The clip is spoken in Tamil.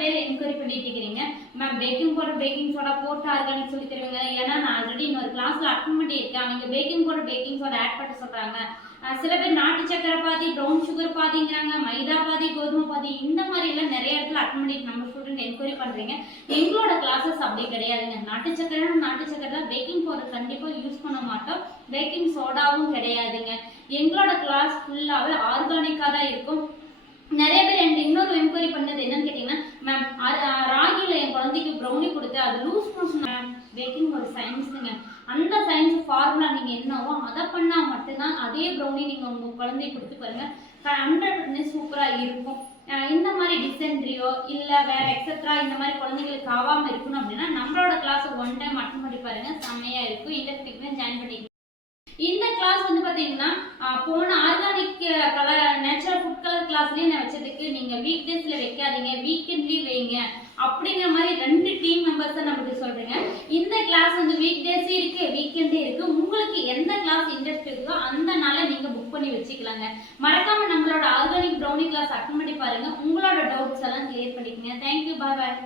பேர் என்கொயரி பண்ணிட்டு இருக்கிறீங்க ma'am baking powder baking soda போட்டு ஆர்கானிக் சொல்லி தருவீங்க. ஏன்னா நான் ஆல்ரெடி இன்னொரு கிளாஸ்ல அட்டன் பண்ணியிருக்கேன். அவங்க baking powder baking soda add பண்ண சொல்றாங்க. சில பேர் நாட்டு சக்கரை பாதி ப்ரௌன் சுகர் பாதிங்கிறாங்க மைதா பாதி கோதுமை பாதி இந்த மாதிரி எல்லாம் நிறைய இடத்துல அட்டன் பண்ணிட்டு நம்ம ஸ்டூடெண்ட் என்கொயரி பண்றீங்க. எங்களோட கிளாஸஸ் அப்படி கிடையாதுங்க. நாட்டு சக்கரை நாட்டு சக்கரை தான். பேக்கிங் பவுடர் கண்டிப்பா யூஸ் பண்ண மாட்டோம். பேக்கிங் சோடாவும் கிடையாதுங்க. எங்களோட கிளாஸ் ஃபுல்லாவே ஆர்கானிக்கா தான் இருக்கும் நிறைய பேர் என்கிட்ட இன்னொரு என்கொயரி பண்ணது என்னன்னு கேட்டீங்கன்னா மேம் ராகில என் குழந்தைக்கு ப்ரௌனி அது லூஸ் மோஷன் பேக்கிங் ஒரு சயின்ஸுங்க அந்த சயின்ஸ் ஃபார்முலா நீங்கள் என்னவோ அதை பண்ணால் மட்டும்தான் அதே ப்ரௌனி நீங்கள் உங்கள் குழந்தைய கொடுத்து பாருங்க. ஹண்ட்ரட் சூப்பராக இருக்கும். இந்த மாதிரி டிசென்ட்ரியோ இல்லை வேற எக்ஸெட்ரா இந்த மாதிரி குழந்தைங்களுக்கு ஆகாமல் இருக்கணும் அப்படின்னா நம்மளோட கிளாஸ் ஒன் டைம் அட்டன் பண்ணி பாருங்க. செம்மையா இருக்கும். இண்டஸ்ட்ரிக்கு ஜாயின் பண்ணி இந்த கிளாஸ் வந்து பார்த்தீங்கன்னா போன organic colour natural food colour கிளாஸ்லேயே நான் வச்சதுக்கு நீங்கள் வீக் டேஸில் வைக்காதீங்க. வீக்கெண்ட்லேயும் வைங்க. அப்படிங்கிற மாதிரி ரெண்டு டீம் மெம்பர்ஸ் நமக்கு சொல்றீங்க இந்த கிளாஸ் வந்து வீக் டேஸே இருக்கு வீக்கெண்டே இருக்கு. உங்களுக்கு எந்த கிளாஸ் இன்ட்ரெஸ்ட் இருக்கோ அந்த நாள நீங்க புக் பண்ணி வச்சுக்கலாங்க. மறக்காம நம்மளோட ஆர்கானிக் ப்ரௌனி கிளாஸ் அட்டன் பண்ணி பாருங்க. உங்களோட டவுட்ஸ் எல்லாம் கிளியர் பண்ணிக்கங்க. தேங்க்யூ பாய் பாய்